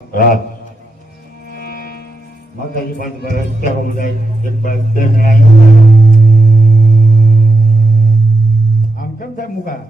રાત માતાજી પાસે અત્યારો બધા એક બાર બે જણા આમ કેમ થાય મુકા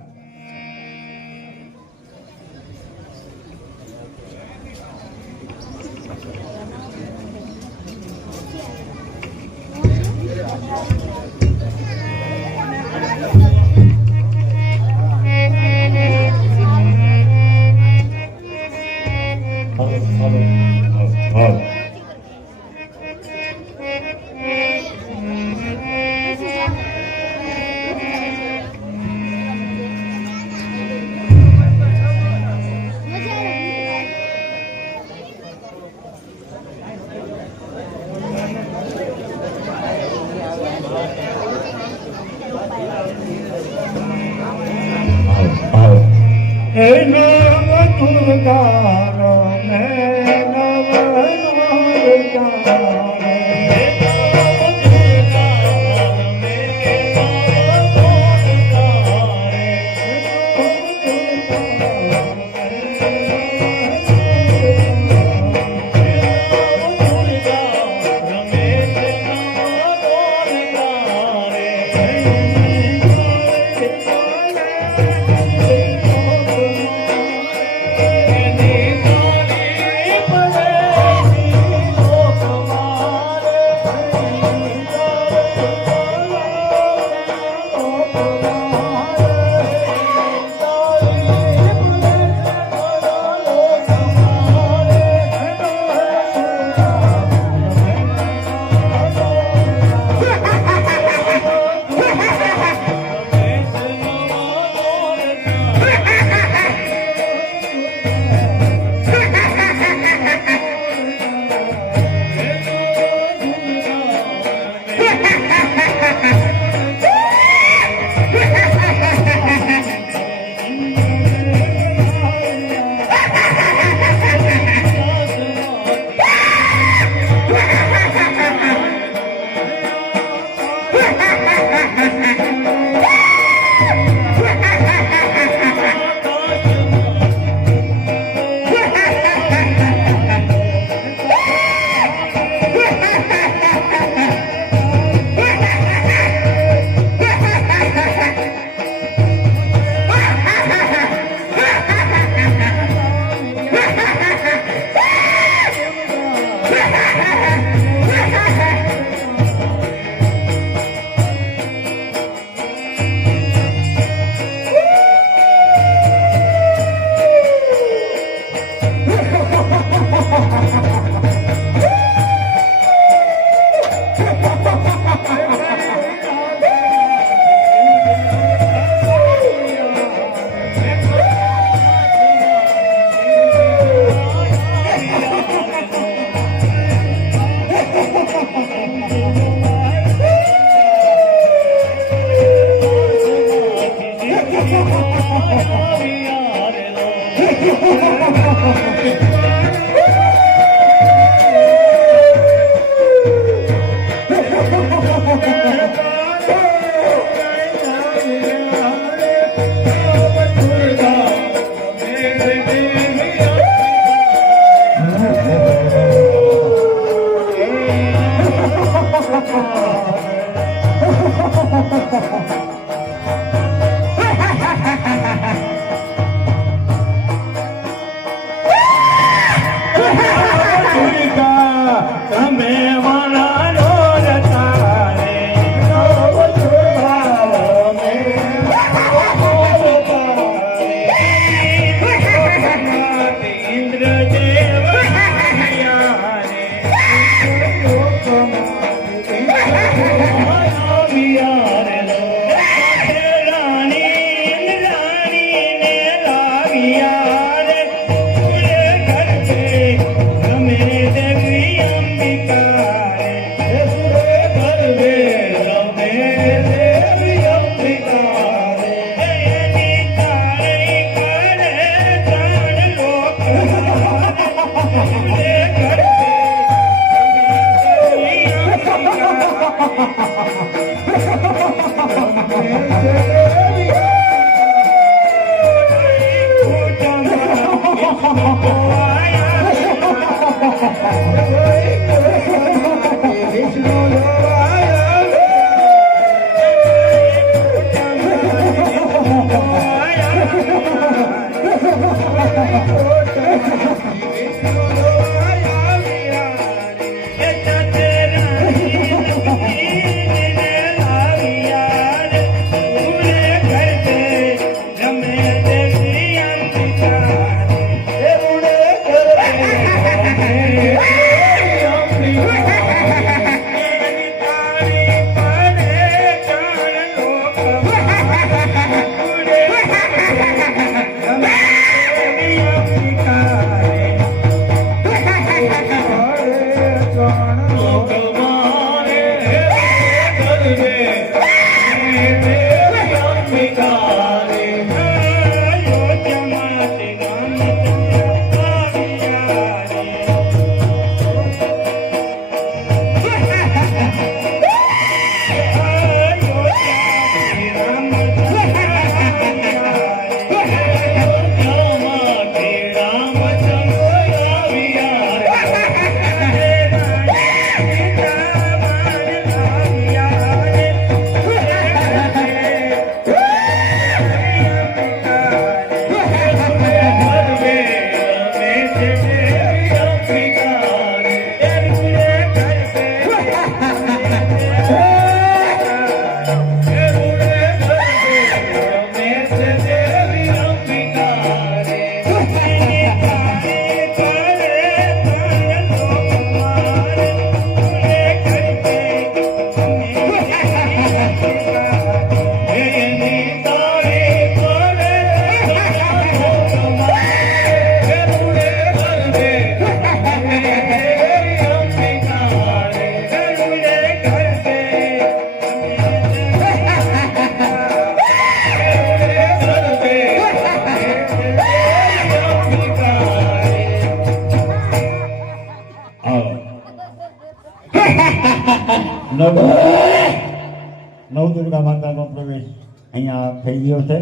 નવદુર્ગા માતાનો પ્રવેશ અહીંયા થઈ ગયો છે.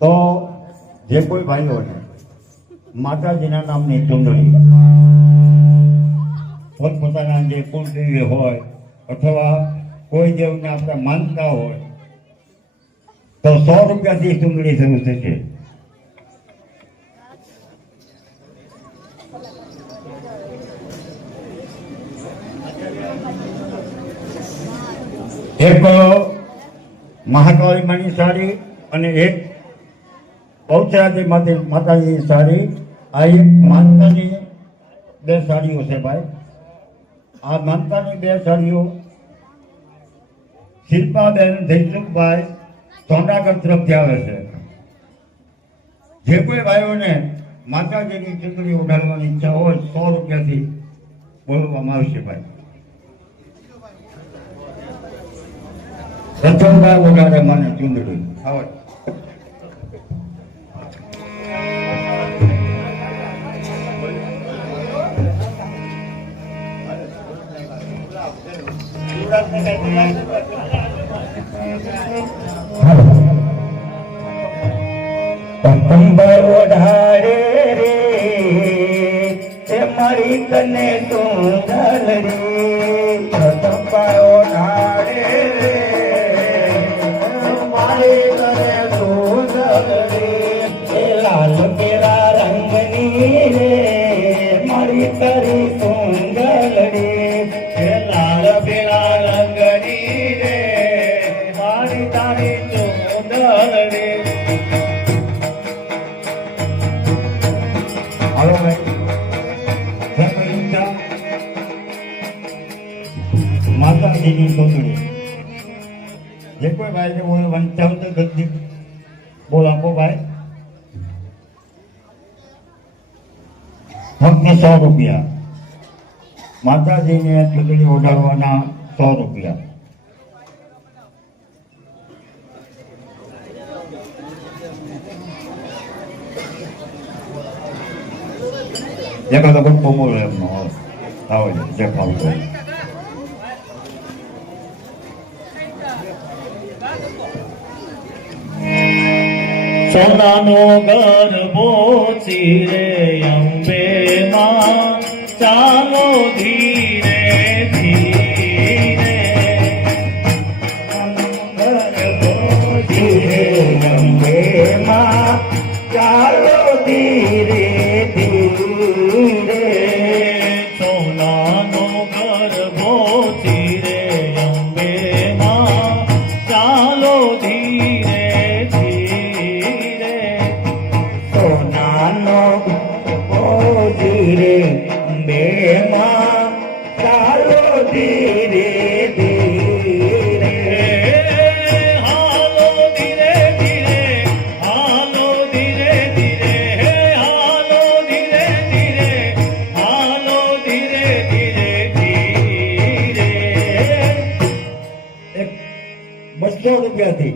તો જે કોઈ ભાઈઓને માતાજીના નામની ચૂંટણી પોતપોતાના જે કુળદેવી હોય અથવા કોઈ દેવને આપણે માનતા હોય તો 100 રૂપિયાથી ચૂંટણી શરૂ થશે. એક મહાકાળી માની સાડી અને એક બહુચરાજી માતાજીની સાડી. આ એક માનતાની 2 સાડીઓ છે ભાઈ. આ માનતાની 2 સાડીઓ શિલ્પાબેન ધૈસુખભાઈ સોનાગઢ તરફથી આવે છે. જે કોઈ ભાઈઓને માતાજીની ચૂંટણી ઉડાડવાની ઈચ્છા હોય 100 રૂપિયાથી બોલવામાં આવશે ભાઈ. રતનભાઈ વગાડે મને ચૂંટણી આવે. પતંબર ઓઢાડે રે તે મારી કને સુંદર રે. પતંબર ઓઢાડે રે મારી કને સુંદર રે. એ લાલ પીળા રંગની રે મારી કરી સુંદર રે. એ લાલ પીળા રંગની રે મારી તારી સુંદર રે. હાલો ભાઈ. માતાજીની ચૂંટણી જે કોઈ ભાઈ બોલે વંચાવ તો ગદ્દી બોલ આપો ભાઈ. ફક્ત 100 રૂપિયા. માતાજીને ચૂંટણી ઓઢાડવાના 100 રૂપિયા. જેમાં તો કોઈ બોલો એમનો આવે જે ફાવતો હોય. સોનાનો ગરબો ચીરે અંબે માં ચાલો ધીરે ધીરે ધીરે અંબે માં ચાલો ધીરે ધીરે સોનાનો ગરબો ધીરે અંબે માં ચાલો ધીરે ધીરે સોનાનો ધીરે અંબે માં ચાલો ધીરે ધીરે હાલો ધીરે ધીરે હાલો ધીરે ધીરે હાલો ધીરે ધીરે હાલો ધીરે ધીરે ધીરે 200 રૂપિયાથી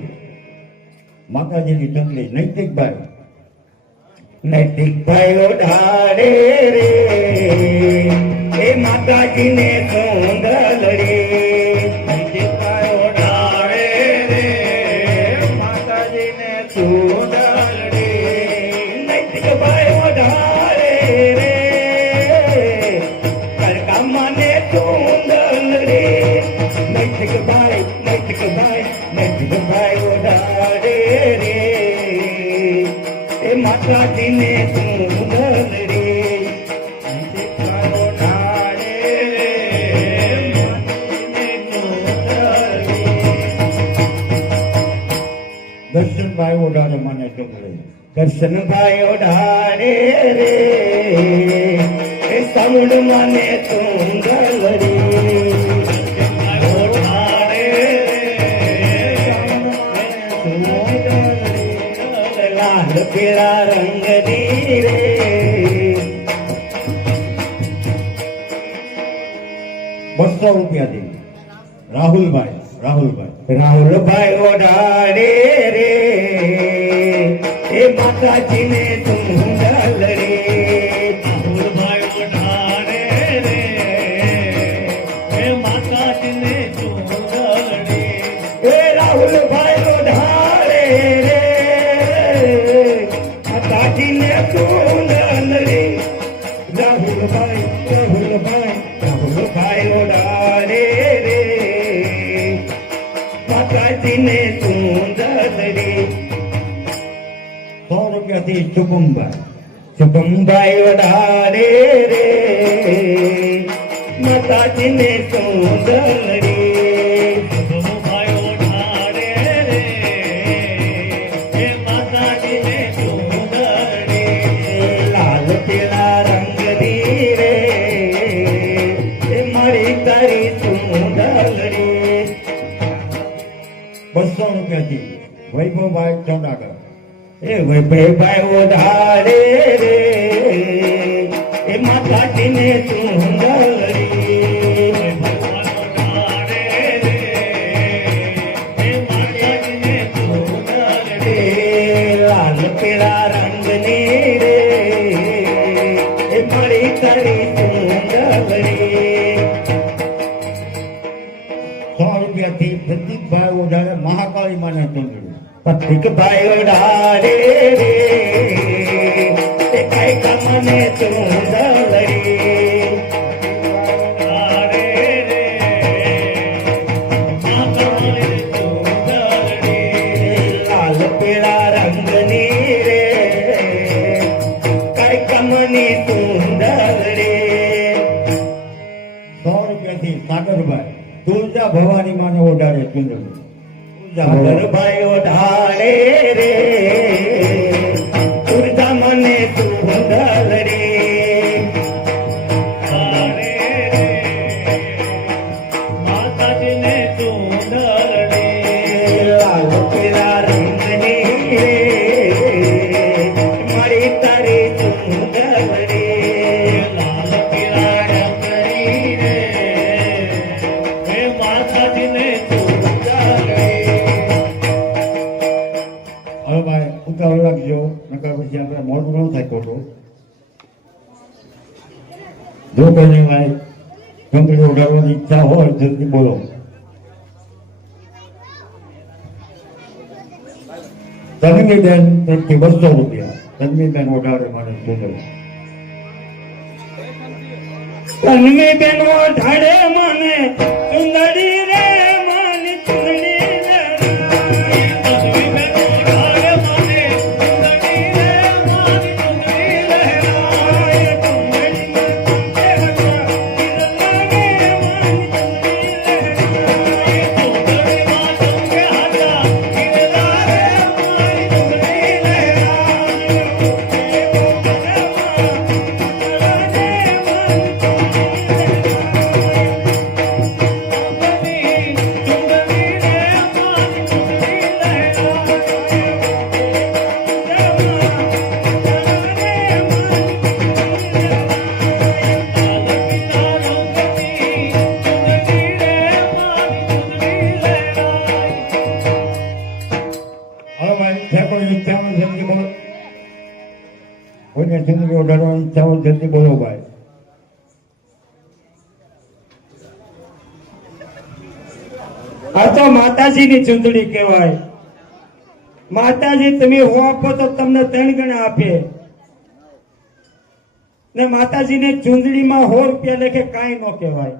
માતાજીની ચકલી નૈતિકભાઈ ઓઢાડે રે એ માતાજીને સોંદલડી નૈતિકભાઈ ઓઢાડે રે માતાજીને સોંદલડી નૈતિકભાઈ ઓઢાડે રે કડકામાને સોંદલડી નૈતિકભાઈ ઓઢાડે રે એ માતાજીને સુંદરડી દર્શનભાઈ ઓઢાડે મને ચકલી દર્શનભાઈ ઓઢાડે રે એ સાઉન્ડ મને સુંદરડી લાલ પીળા રંગ ધીરે 200 રૂપિયાથી રાહુલભાઈ ઓઢાડે રે એ માતાજીને સુંદરડી રાહુલભાઈ ઓઢાડે રે એ માતાજીને સુંદરડી એ રાહુલભાઈ ઓઢાડે રે માતાજીને સુંદરડી રાહુલભાઈ ઓઢાડે રે માતાજીને સુંદરડી 100 રૂપિયાથી શુભમભાઈ ઓઢાડે રે માતાજીને સુંદરડી શુભમભાઈ ઓઢાડે રે એ માતાજીને સુંદરડી લાલ પીળા રંગ ધીરે એ મારી તારી સુંદરડી 200 રૂપિયાથી વૈભવભાઈ ચોંડાકર એ વૈભવભાઈ ઓઢાડે રે એ માતાજીને સુંદરડી ઓઢાડે રે એ માતાજીને સુંદરડી લાલ પીળા રંગની રે એ મારી તારી સુંદરડી 100 રૂપિયાથી પ્રતિકભાઈ ઓઢાડે મહાકાળી માને ચકલી પ્રતિકભાઈ ઓઢાડે રે એ કઈ કામને સુંદરડી ઓઢાડે રે માતાજીને સુંદરડી લાલ પીળા રંગની રે કઈ કામની સુંદરડી 100 રૂપિયાથી સાગરભાઈ તુલજા ભવાની માને ઓઢાડે ચુંદડી સાગરભાઈ ઓઢાડે રે તુલજા મને સુંદરડી માતાજીને સુંદરડી લાલ પીળા રંગની રે મારી તારી સુંદરડી લાલ પીળા રંગની રે એ માતાજીને સુંદરડી હવે ભાઈ ઉતાવળ રાખજો નકર પછી આપણે મોડું ન થાય ખોટું જો કોઈને ભાઈ ચકલી ઉડાડવાની ઈચ્છા હોય જલ્દી બોલો તન્વીબેન તરફથી 200 રૂપિયા તન્વીબેન ઓઢાડે મને ચૂંટણી તન્વી બેનો ઢાળે મને ચુંદડી રે માની ચુંદડી રે તન્વી બેનો ઢાળે મને ચુંદડી રે માની ચુંદડી રે ચુંદડી માં કંઠે હતા લાગે માની ચુંદડી રે ચુંદડી માં કંઠે હતા લાગે માની હવે મારી ઠેકોની ઈચ્છા હોય જલ્દી બોલો. કોઈને ચુંદડી ઓઢાડવાની ઈચ્છા હોય જલ્દી બોલો ભાઈ. આ તો માતાજીની ચૂંટણી કહેવાય. માતાજી તમે હો આપો તો તમને 3 ગણા આપે ને માતાજીને ચૂંટણીમાં 100 રૂપિયા લેખે કાંઈ ન કહેવાય.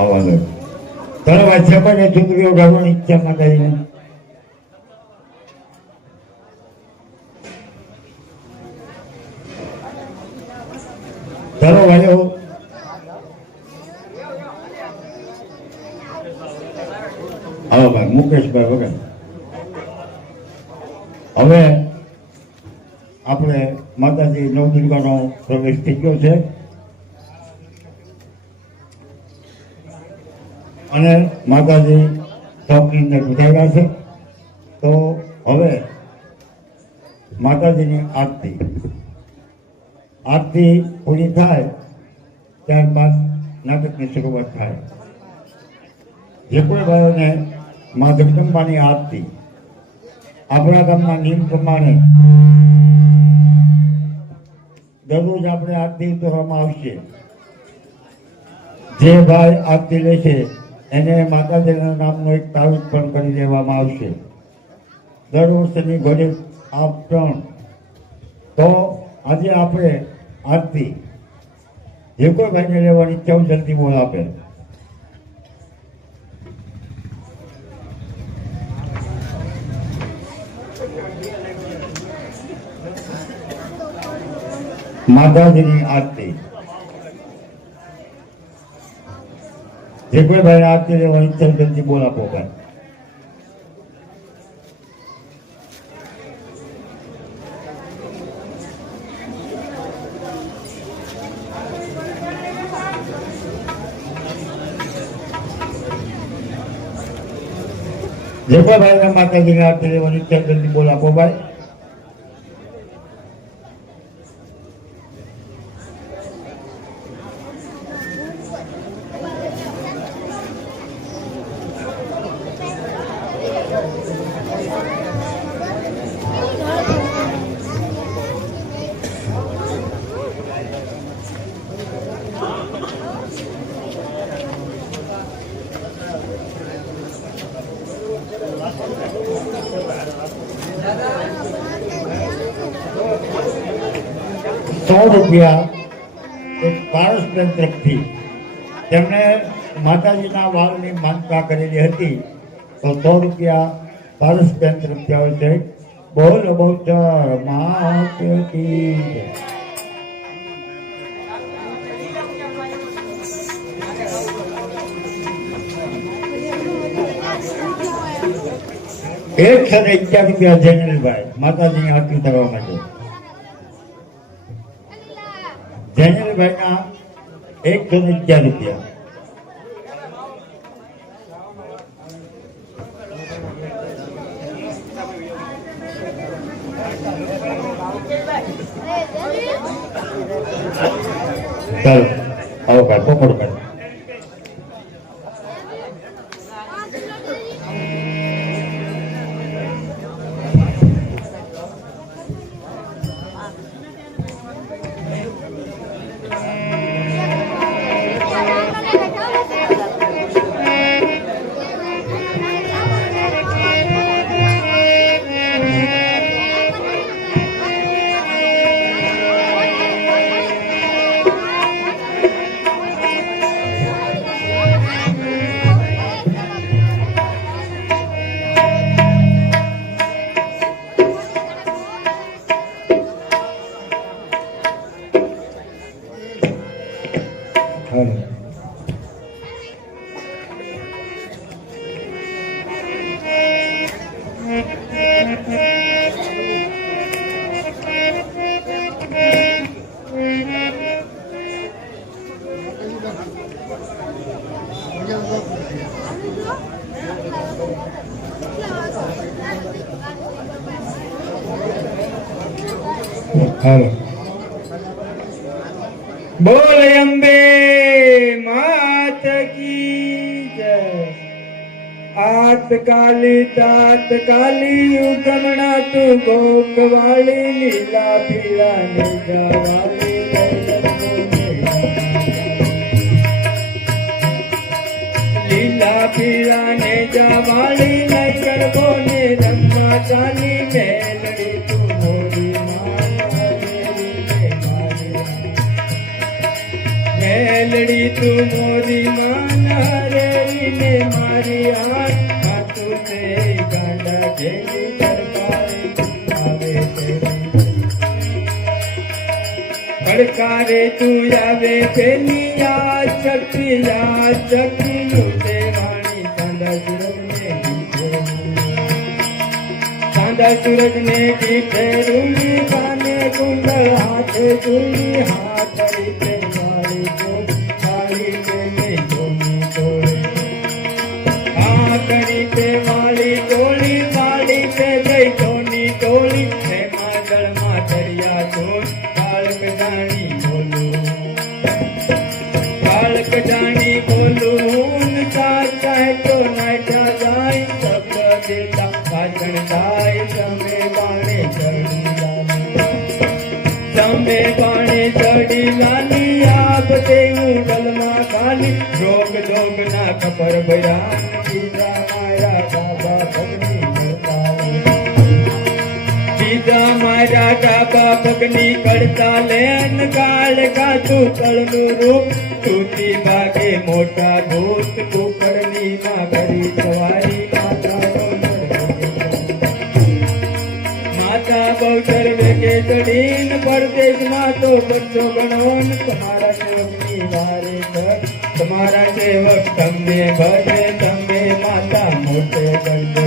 આવવા દો. ઘણા વાંચ્યા પણ ચુંદડી ઓઢાડવાની ઈચ્છા માતાજીને. ચાલો ભાઈઓ, આવો ભાઈ મુકેશભાઈ વગર. હવે આપણે માતાજી નવદુર્ગાનો પ્રવેશ થઈ ગયો છે અને માતાજી ચોકની અંદર બિઠાવ્યા છે. તો હવે માતાજીની આરતી પૂરી થાય ત્યારબાદ નાટકની શરૂઆત થાય. જે કોઈ ભાઈઓને મા જગદંબાની આરતી આપણા ગામના નિયમ પ્રમાણે દરરોજ આપણે આરતી કરવામાં આવશે. જે ભાઈ આરતી લેશે એને માતાજીના નામનો એક તાવીજ પણ કરી દેવામાં આવશે. દર વર્ષની ઘરે આ 3. તો આજે આપણે આરતી જે કોઈ ભાઈને લેવાની ઈચ્છા હોય જલ્દી બોલ આપે. માતાજીની આરતી જે કોઈ ભાઈને આરતી લેવાની ઈચ્છા હોય જલ્દી બોલ આપો ભાઈ. જે કોઈ ભાઈને માતાજીની આરતી લેવાની ઈચ્છા હોય જલ્દી બોલ આપો ભાઈ. ₹100 એક પારસબેન તરફથી તેમણે માતાજીના વાળની માનતા કરેલી હતી. તો ₹100 પારસબેન તરફથી આવે છે. બોલ બહુચર માત કી જય. ₹111 જૈનલભાઈ માતાજીની આરતી કરવા માટે. જૈનલભાઈના ₹111. ચાલો આવો ભાઈ પકડ ભાઈ. હાલો બોલ અંબે માત કી જય આત કાલી તાત કાલી ઉગમણા તું ગોકવાળી લીલા પીળા ને જવાળી લીલા પીળા ને જવાળી નઈ કરવો ને રંગા ચાલી મેલડી તું મોરી મેલડી તું મોરી માના રેરી ને મારી હાથ સે ગાંડા જેવી દરબારી આવે પડકારે તું આવે તેની યાદ શક્તિ નું દેવાણી ચાંદા સૂરજ ને દીઠે રૂડી કાને કુંડળ હાથે ચૂડી હાથ રીતે વાળી કે નહીં જોની કરી તે વાળી ટોળી વાળી તે ગઈ ટોની ટોળી એમાં જળમાં દરિયા ચોર બાળક જાણી બોલું ચાહે તો નાઠા જાય શબ્દ દેતા ભાષણ થાય તમે બાણે ચડી લાની આપ તેવું ડલમાં ખાલી જોગ જોગ ના ખબર ભયાન કીધા મારા બાબા પગની કરતા લેન કાળ ગાતું કળનું રૂપ તૂટી ભાગે મોટા ભૂત કુકરની માં કરી સવારી માતા બહુચર વેગે ચડીન પરદેશમાં તો બચ્ચો ગણોન તમારા સેવકની વારે કર તમારા સેવક તમને ભજે તમે માતા મોટે કરજો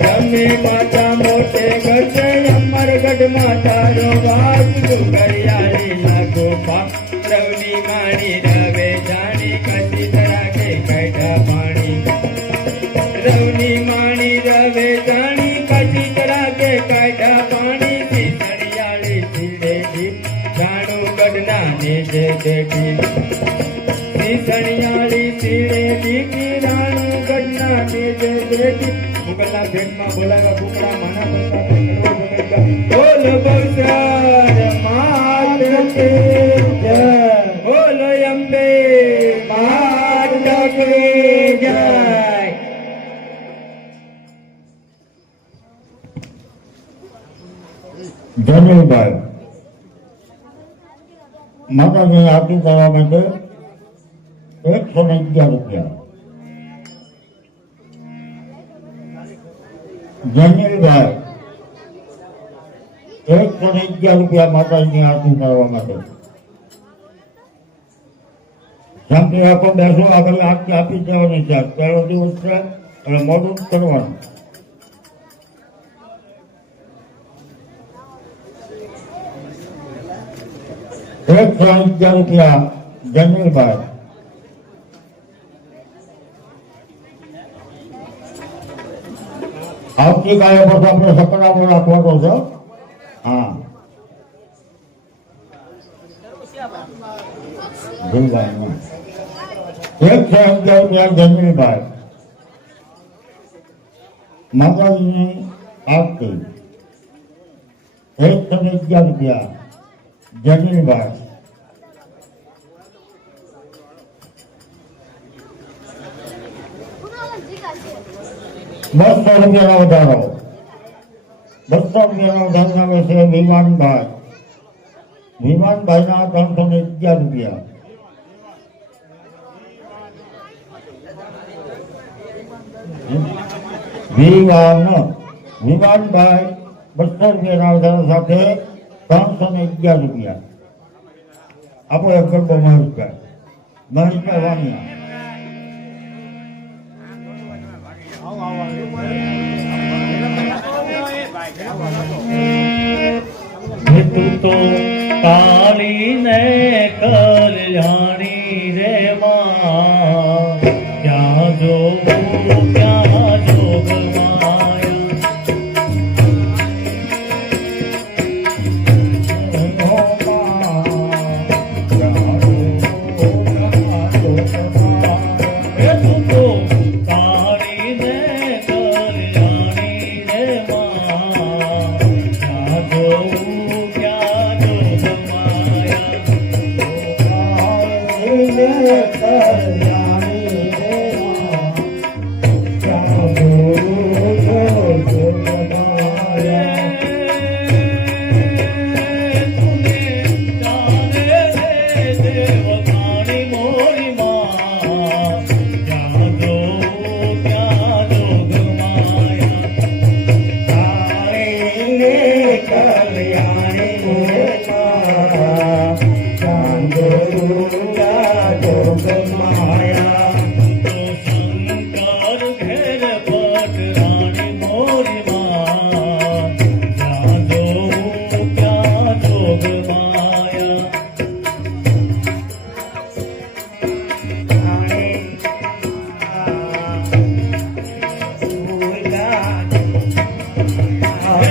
તમે માતા મોટે કરજે અમરગઢ માતાનો વાસ કરિયાળી લાગો પા રવની માણી રવે જાણી કશી તરાકે કાઢા પાણી રવની માણી રવે જાણી કશી તરાકે કાઢા પાણી થી સળિયાળી ધીરેથી જાણું ગઢના નેજે દેખી સળિયાળી ધીરેથી રાણું ગઢના નેજે દેખી મુગલના ભેટમાં બોલાવા કુકડા માના પડતા બોલ બહુચર માત કી જય બોલ અંબે માત કી જય જમીલભાઈ માતાજીની આરતી કરવા માટે 111 રૂપિયા જમીલભાઈ 111 રૂપિયા માતાજીની આરતી કરવા માટે શાંતિ રાખો બેસો આગળ આરતી આપી દેવાની છે પહેલો દિવસ છે એટલે મોડું જ કરવાનું ₹111 જમીલભાઈ આવતીકાલે પછી આપણે સકડાવો રાખવાનો છે હા ₹111 જમીલભાઈ માતાજીની આરતી ₹111 જમીલભાઈ ₹200 વધારો 200 વધારો છે વિમાનભાઈના ₹311 વિમાનભાઈ 200 વધારો સાથે ₹311 આપો એક ગરબો મહેશભાઈ વાણિયા તું તો તારી ને કલ્યાણી રે માં ક્યાં જોગું ક્યાં જોગ માયા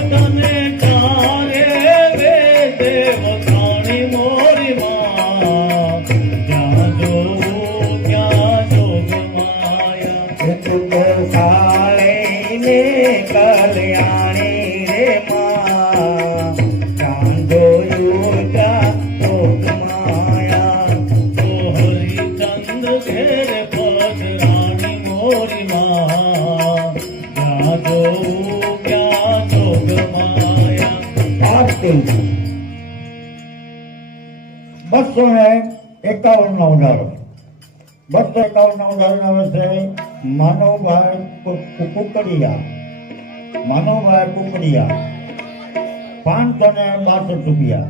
તને તારે વેદે વખાણી મોરી માં જ્યાં જોવું ત્યાં જોગ માયા તું તો કાળીને કલ્યાણી રે માં ચાંદોયું ત્યાં જોગ માયા તો હરિચંદ્ર ઘેર પધરાણી મોરી માં જ્યાં જોવું ત્યાં જોગ માયા આરતી 251 નો ઉડાડો 251 નો ઉડાડો આવે છે માનવભાઈ કુકડિયા 562 રૂપિયા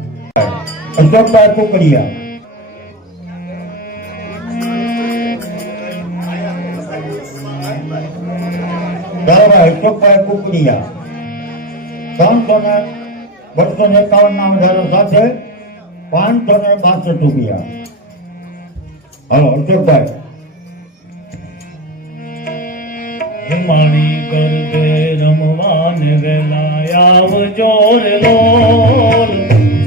અશોકભાઈ કુકડિયા દાદાભાઈ અશોકભાઈ કુકડિયા 251 ના ઉડાડો સાથે 562 રૂપિયા હાલો અશોકભાઈ માણી કરતે રમવાને વેલા આવજો રે લોલ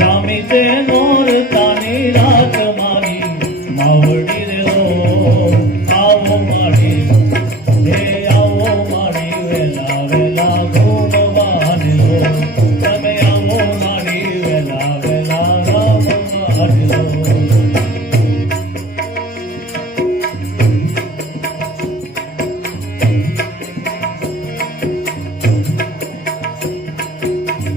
જામી તે નોર તાની રાત મારી માવડી રે લોલ આવો માડી હે આવો માડી વેલા વેલા ઘૂમવાને લોલ તમે આવો માડી વેલા વેલા રમવાને લોલ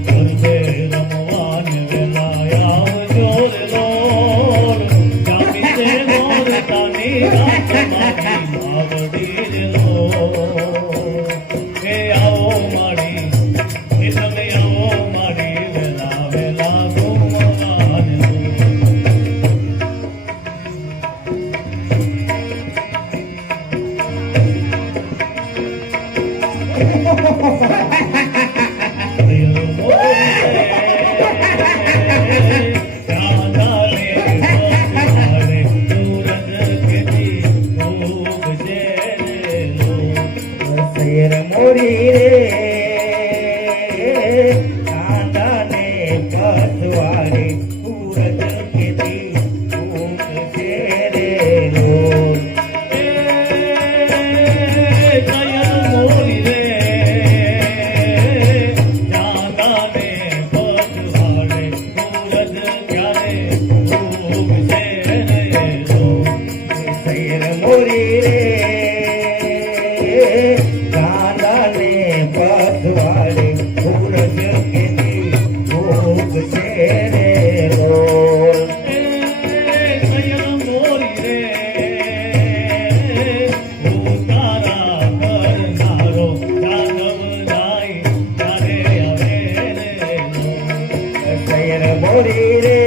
કરતે રમવાને વેલા આવજો રે લોલ જામી તે નોર તાની રાત મારી માવડી રે લોલ હે આવો માડી હે તમે આવો માડી વેલા વેલા ઘૂમવાને લોલ શેર મોરી રે કાંદાને પસવારે સૂરજ કેતી ઊંઘ શેરે રોજ શેર મોરી રે કાંદાને પસવારે સૂરજ કેતી ઊંઘ શેરે રોજ શેર મોરી રે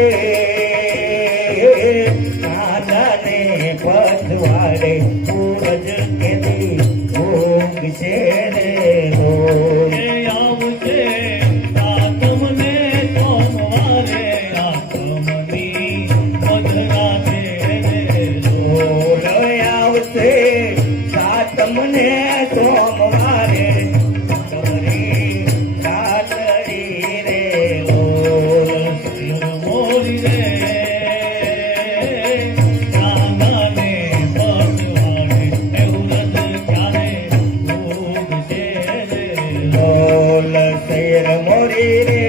કાંદાને પસવારે સૂરજ કેતી ઊંઘ શેરે રોજ આવશે સાતમને સોમવારે તમારી રાતડી રે ઓલ ઓલ શેર મોરી રે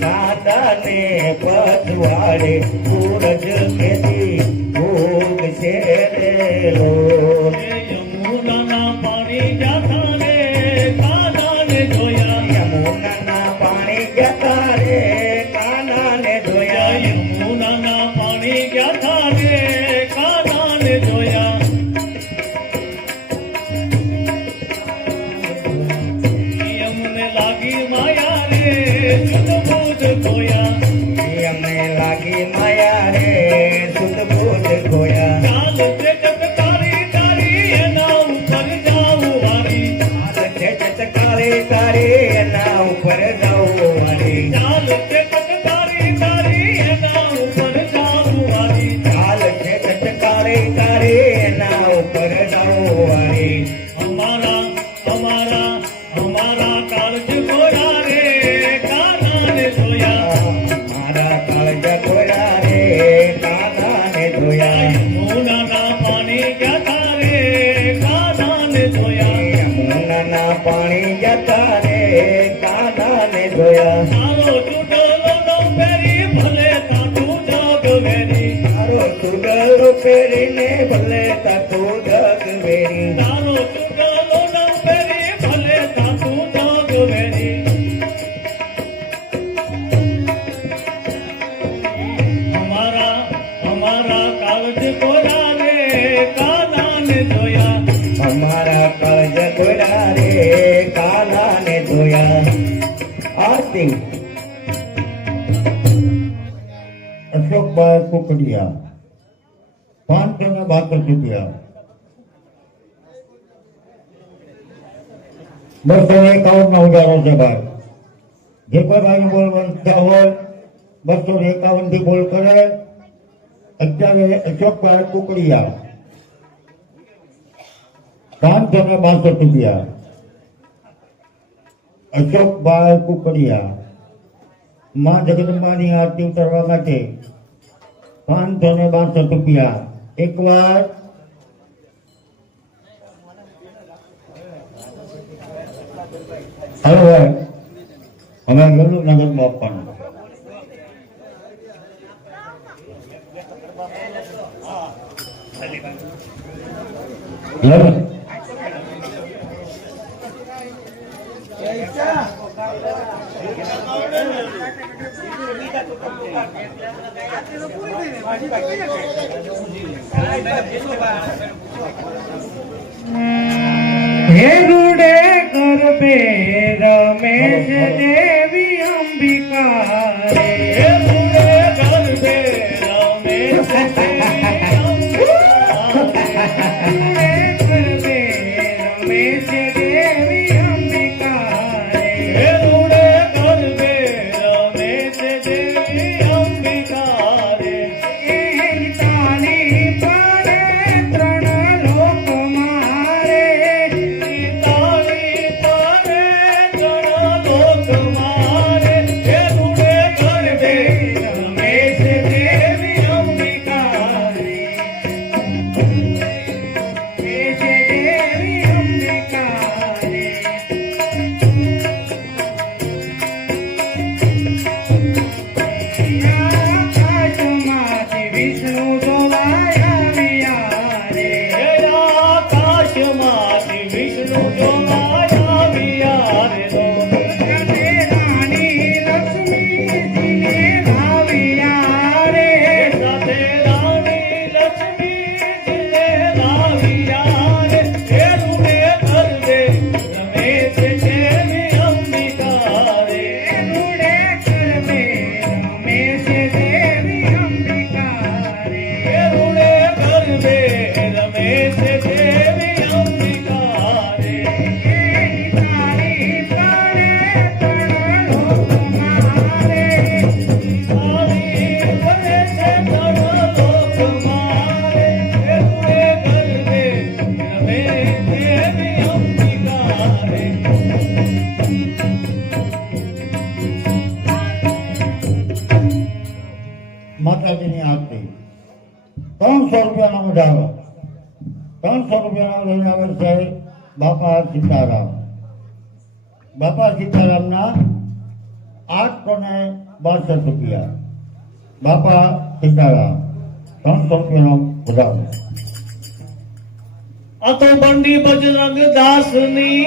કાંદાને પસવારે સૂરજ કેતી ઊંઘ શેરે રોજ યમુનાના પાણી જાતા રે કાનાને જોયા યમુનાના પાણી જતા રે કાનાને ધોયા યમુનાના પાણી જાતા રે કાનાને જોયા યમને લાગી માયા રે સુધબુધ ખોયા અમને લાગી માયા રે સુધબુધ ખોયા ચાલ તે ચટકારી તારી એના ઉપર જાવું વારી હાલ છે ચટકારે તારે એના ઉપર જાઉં વાળી ચાલ તે ચટકારી તારી એના ઉપર જાવું વારી હાલ છે ચટકારે તારે એના ઉપર જાઉં વાળી અમારા અમારા અમારા કાળજ ગોરા રે કાનાને જોયા મારા કાળજ ગોરા રે કાનાને જોયા યમુનાના પાણી ગયા તારે કાનાને જોયા યમુનાના પાણી જતા રે કાનાને જોયા તારો ચૂડલો નો પહેરી ભલે તાતું જગ વેરી તારો ચૂડલો પહેરીને ભલે તાતું જગ વેરી તારો ચૂડલો નો પહેરી ભલે તાતું જગ વેરી અમારા કાળજ ગોરા રે કાનાને જોયા અમારા કાળજ ગોરા રે કાનાને જોયા આરતી અશોકભાઈ કુકડિયા 572 રૂપિયા 251 નો ઉધારો છે ભાઈ. જે કોઈ ભાઈને બોલવાનું ઈચ્છા હોય 251 થી બોલ કરે. અત્યારે અશોકભાઈ કુકડિયા 562 રૂપિયા. અશોકભાઈ કુકડિયા માં જગદંબાની આરતી ઉતારવા માટે 562 રૂપિયા. એકવાર હવે અમે ગલુનગરમાં આપવાનું. હે રૂડે ગરબે રમેશ દેવી અંબિકા રે હે મુરે ગરબે રમેશ દેવી અંબિકા રે. રૂડે ગરબે રમેશ દેવી અંબિકા રે હે મુરે ગરબે રમેશ દેવી અંબિકા રે. એની તાળી પડે ત્રણ લોક મારે તાળી પાડે ત્રણ લોક મારે. હે મુરે ગરબે રમેશ દેવી અંબિકા રે. રમેશ દેવી અંબિકા રે આકાશમાંથી વિષ્ણુ જોવાયા રે હે આકાશમાંથી વિષ્ણુ જોવાયા વિયારે રો. સાથે રાણી લક્ષ્મીજીને ભાવ્યા રે સાથે રાણી લક્ષ્મીજીને લાવ્યા રે. હે રૂડે ગરબે રમેશ દેવી અંબિકા રે. રૂડે ગરબે રમેશ દેવી અંબિકા રે હે રૂડે ગરબે રમેશ દેવી અંબિકા રે. એની તાળી પડે ત્રણ લોક મારે તાળી પડે છે ત્રણ લોક મારે. હે રૂડે ગરબે રમેશ દેવી અંબિકા રે. માતાજીની આરતી 300 રૂપિયાનો વધારો. 300 રૂપિયાનો લઈને આવે છે બાપા સીતારામ. બાપા સીતારામના 862 રૂપિયા. બાપા સીતારામ 300 રૂપિયાનો વધારો. આ તો બંડી બજરંગ દાસની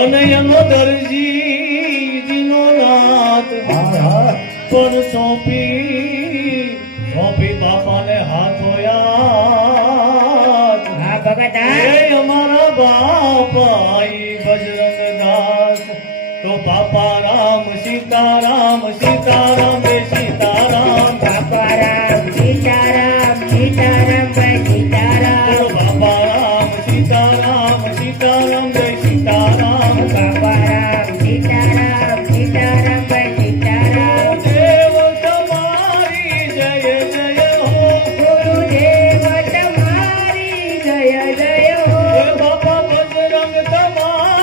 અને એનો દરજી જીનો નાથ હા હા પર સોંપી બાપાને હાથોયા. હા ભગતા એ અમારા બાપા ઈ બજરંગ દાસ તો બાપા રામ સીતારામ સીતારામ રે સીતારામ. બાપા રામ સીતારામ સીતારામ ભાઈ સીતારામ બાપા રામ સીતારામ સીતારામ રે સીતારામ. બાપા રામ સીતારામ સીતારામ ભાઈ સીતારામ દેવ તમારી જય જય હો. ગુરુદેવ તમારી જય જય હો હે બાપા બજરંગ તમારી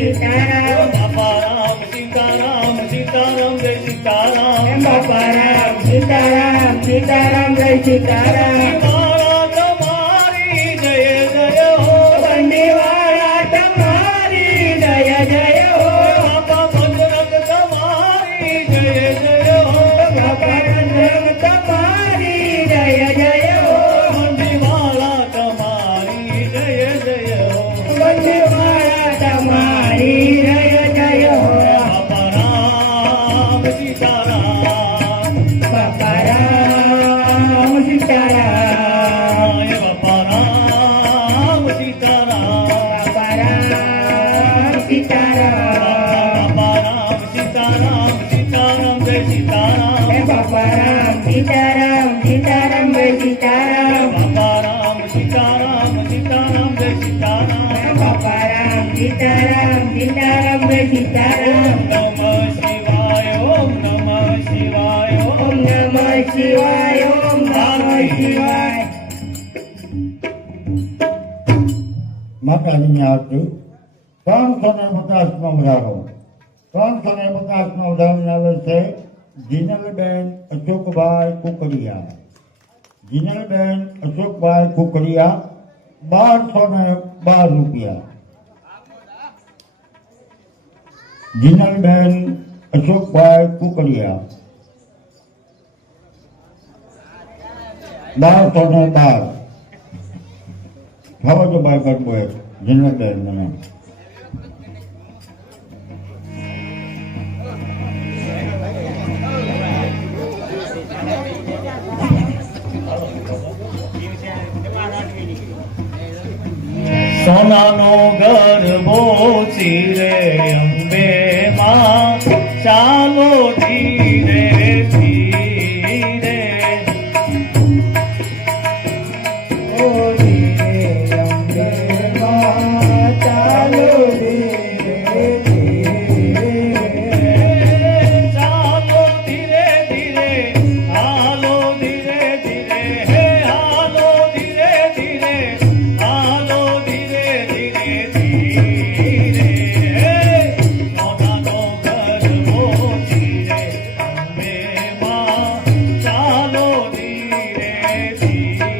સીતારામ બાપા રામ સીતારામ સીતારામ જય સીતારામ બાપા રામ સીતારામ સીતારામ જય સીતારામ મારા તમારી જય જય હો બંદીવાળા તમારી જય જય હો બાપા બજરંગ તમારી જય જય હો બાપા રંગ તમારી જય જય હો મંડીવાળા તમારી જય જય હો બંદીવાળા તમારી જય જય હો બાપા રામ સીતારામ બાપા રામ સીતારામ બાપા રામ સીતારામ બાપા રામ સીતારામ બાપા રામ સીતારામ સીતારામ જય સીતારામ બાપા રામ સીતારામ સીતારામ જય સીતારામ બાપા રામ સીતારામ સીતારામ જય સીતારામ બાપા રામ સીતારામ સીતારામ જય સીતારામ નમઃ શિવાય ઓમ નમઃ શિવાય ઓમ નમઃ શિવાય ઓમ નમઃ શિવાય માતાજીની આરતી 350 ઉડાડો 350 ઉડાડવાની આવે છે જીનલબેન અશોકભાઈ કુકડિયા. જીનલબેન અશોકભાઈ કુકડિયા 1212 રૂપિયા. જીનલબેન અશોકભાઈ કુકડિયા 1212. ખાવો છો ભાઈ કરવો એ જીનલબેન મને. સોનાનો ગરબો ચીરે અંબે માં ચાલો ધીરે ધીરે ઓ ધીરે અંબે માં ચાલો ધીરે ધીરે ચાલો ધીરે ધીરે હાલો ધીરે ધીરે હે હાલો ધીરે ધીરે હાલો ધીરે ધીરે ધીરે સોનાનો ગરબો ચીરે અંબે માં ચાલો ધીરે ધીરે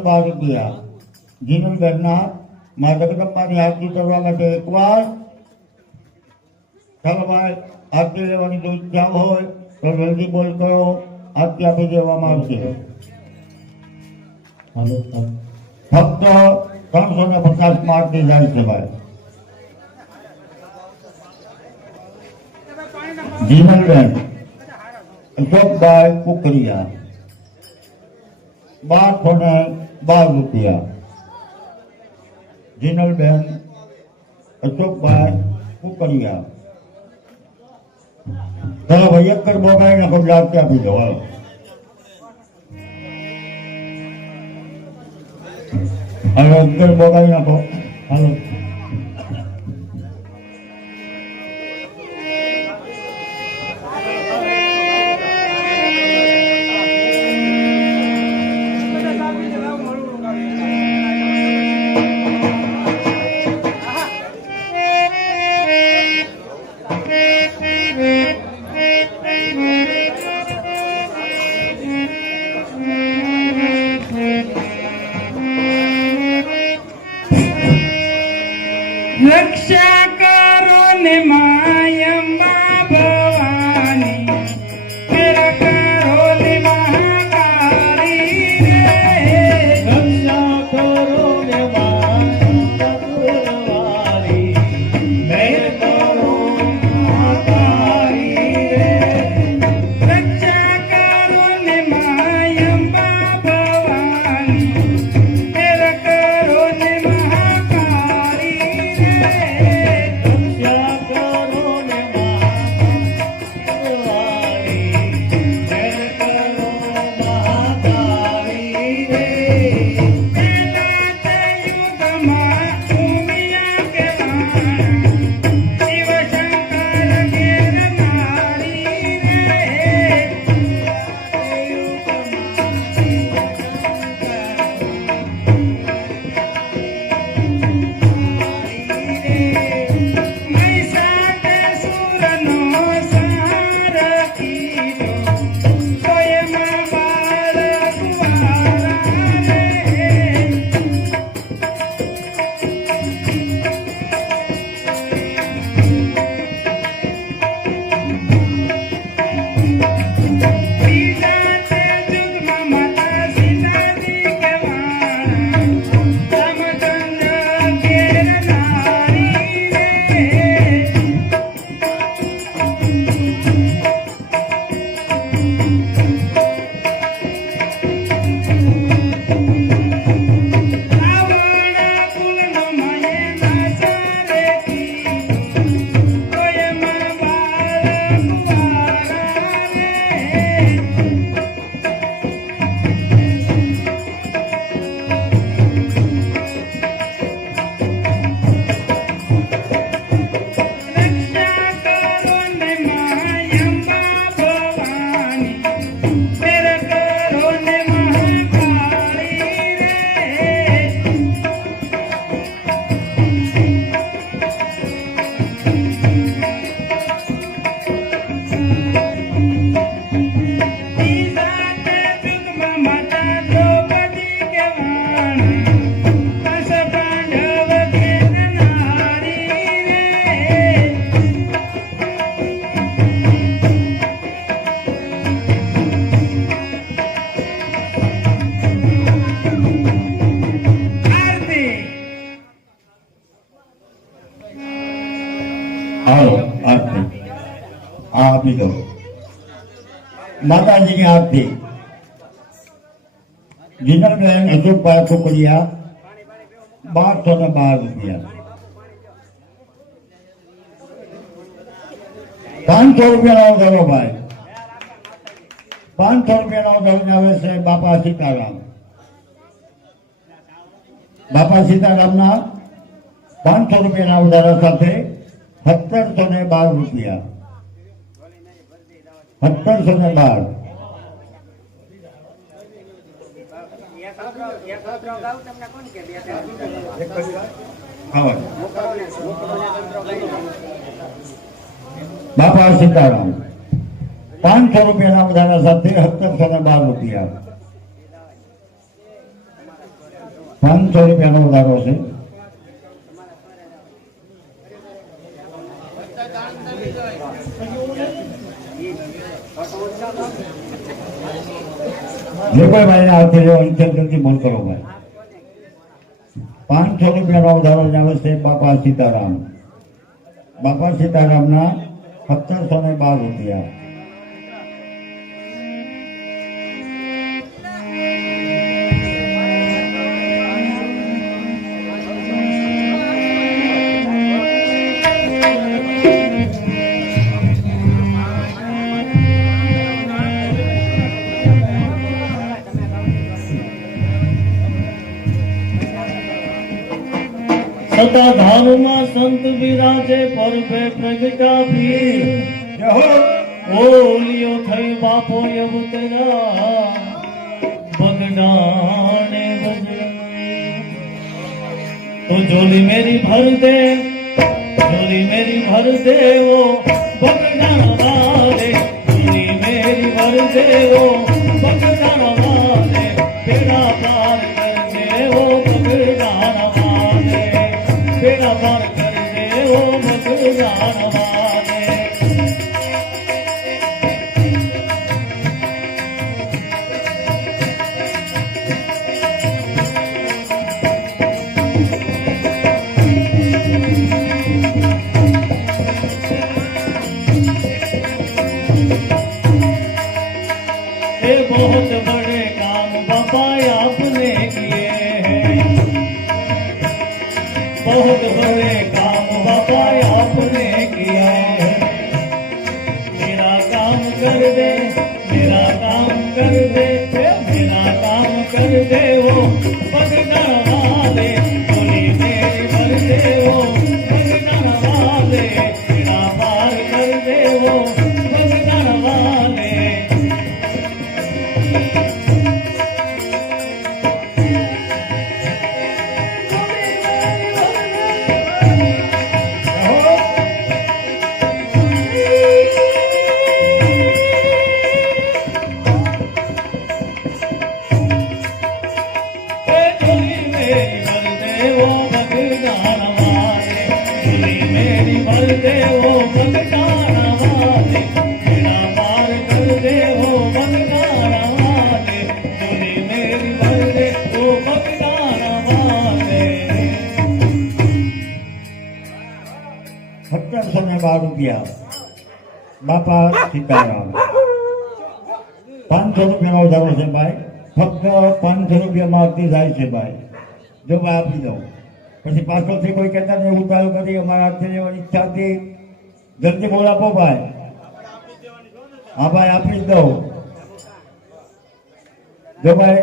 ને 12 રૂપિયા જીનલબેનના મા જગદંબાની આરતી કરવા માટે એકવાર ચાલો ભાઈ આરતી લેવાની જો ઈચ્છા હોય તો જલ્દી બોલ કરો આરતી આપી દેવામાં આવશે ફક્ત 350 માં આરતી જાય છે ભાઈ જીનલબેન અશોકભાઈ કુકરિયા 1212 રૂપિયા જીનલબેન અશોકભાઈ કુકરિયા ચાલો ભાઈ એક બોગાઈ નાખો આરતી આપી દો હાલો એક બોગાઈ નાખો હાલો રક્ષા કરો ને માયમ્મા ભવાની મેરા કરો ને મહાકાળી રક્ષા કરો ને માયમ્મા ભવાની મેર કરો મહાકાળી રે રક્ષા કરો ને માયમ્મા ભવાની મેરા કરો ને મહાકાળી રક્ષા કરો ને आओ आरती आपी दो माता जी की आरती जिनलबेन अशोकभाई कुकरिया 1212 રૂપિયા 500 રૂપિયાનો વધારો ભાઈ 500 રૂપિયાનો વધારો આવે છે બાપા સીતારામ સીતારામના 500 રૂપિયાના વધારા સાથે 1712 રૂપિયા 1712 બાપા સીતારામ 500 રૂપિયાના વધારા સાથે 1712 રૂપિયા ₹500 વધારો છે. જે કોઈ ભાઈને હાથે લેવાની છે જલ્દી બોલ કરો ભાઈ. ₹500 વધારો આવે છે બાપા સીતારામ. બાપા સીતારામના ₹1712. સતાધારમાં સંત વિરાજે પરભે પ્રગટા પીર જય હો. ઓલિયો થઈ બાપો અવતરા બગડાને બજરંગી તો ઝોલી મેરી ભર દે ઓ બગડાના વાલે ઝોલી મેરી ભર દે ઓ બગડાના વાલે બેડા પાર કર દે ઓ બગડાના વાલે બેડા પાર કર દે ઓ બગડાના વાલે ये बहुत बड़े काम बाबा आपने किए हैं बहुत बड़े काम बाबा आपने किया है मेरा काम कर दे मेरा काम कर दे मेरा काम कर दे वो बगना वाले बोली मेरी भर दे वो बगना वाले मेरा पार कर दे वो बगना वाले ₹1712 બાપા સીતારામ. ₹500 વધારો છે ભાઈ. ફક્ત ₹500 આપતી જાય છે ભાઈ. જો ભાઈ આપી દઉં પછી પાછળથી કોઈ કહેતા નહીં હું ચાલુ કરી અમારા હાથે લેવાની ઈચ્છા હતી જલ્દી બોલ આપો ભાઈ. હા ભાઈ આપી જ દઉં. જો ભાઈ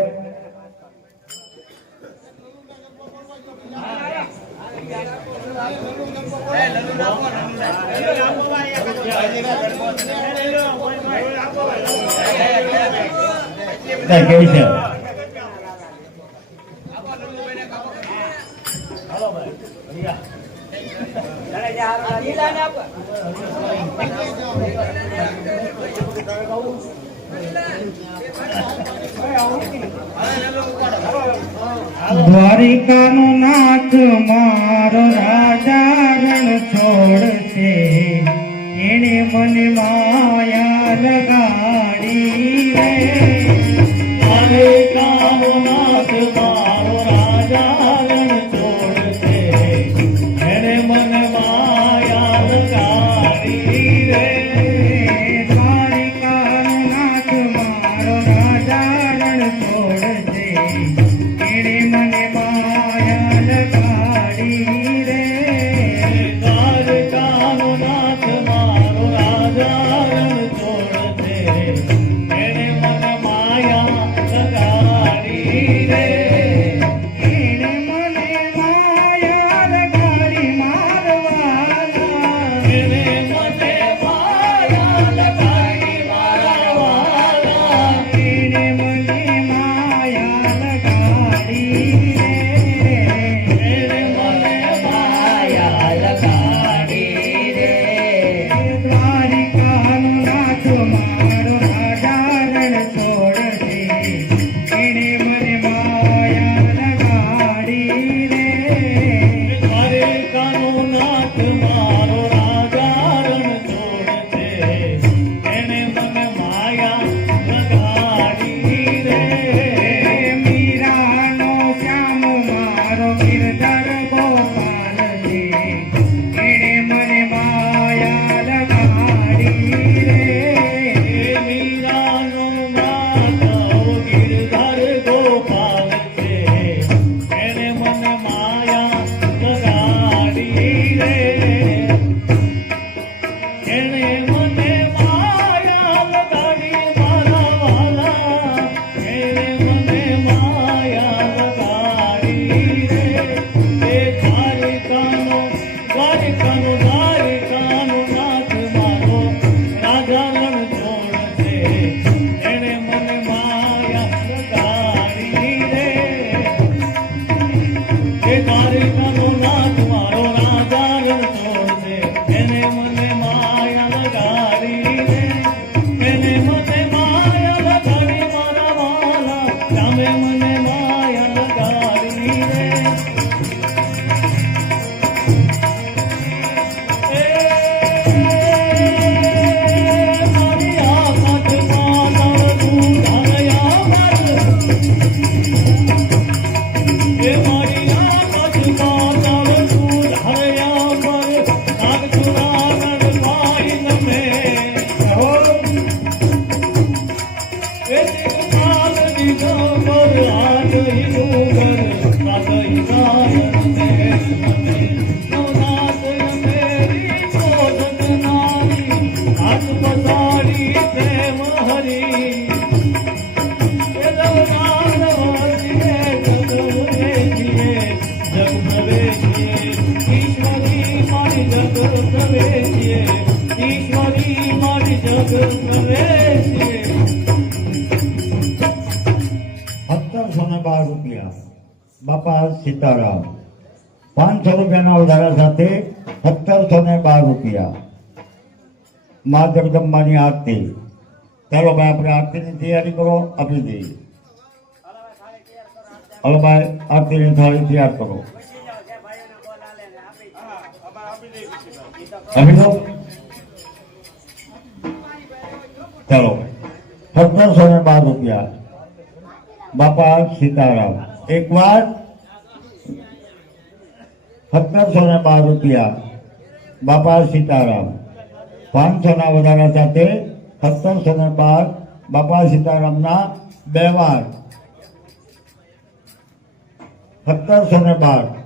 કેવી છે દ્વારિકાનો નાથ મારો રાજા રણ છોડશે એને મને માયા લગાડી રે દ્વારિકાનો નાથ મારો રાજા રણ છોડશે એને મને માયા લગાડી રે દ્વારિકાનો નાથ મારો રાજા રણ છોડશે એને મને માયા લગાડી રે દ્વારકાનો નાથ મારો રાજા રણ છોડશે એને મને માયા લગાડી રે પ્રવેશીએ ઈશ્વરી મારી જગ પ્રવેશીએ 1712 રૂપિયા બાપા સીતારામ 500 રૂપિયાના વધારા સાથે 1712 રૂપિયા મા જગદંબાની આરતી. ચાલો ભાઈ આપણે આરતીની તૈયારી કરો, આપી દઈએ. હલો ભાઈ આરતીની થાળી તૈયાર કરો. આપી દો. ચાલો 1712 રૂપિયા બાપા સીતારામ. એક વાર 1712 રૂપિયા બાપા સીતારામ 500 ના વધારા સાથે 1712 બાપા સીતારામના 2 વાર 1712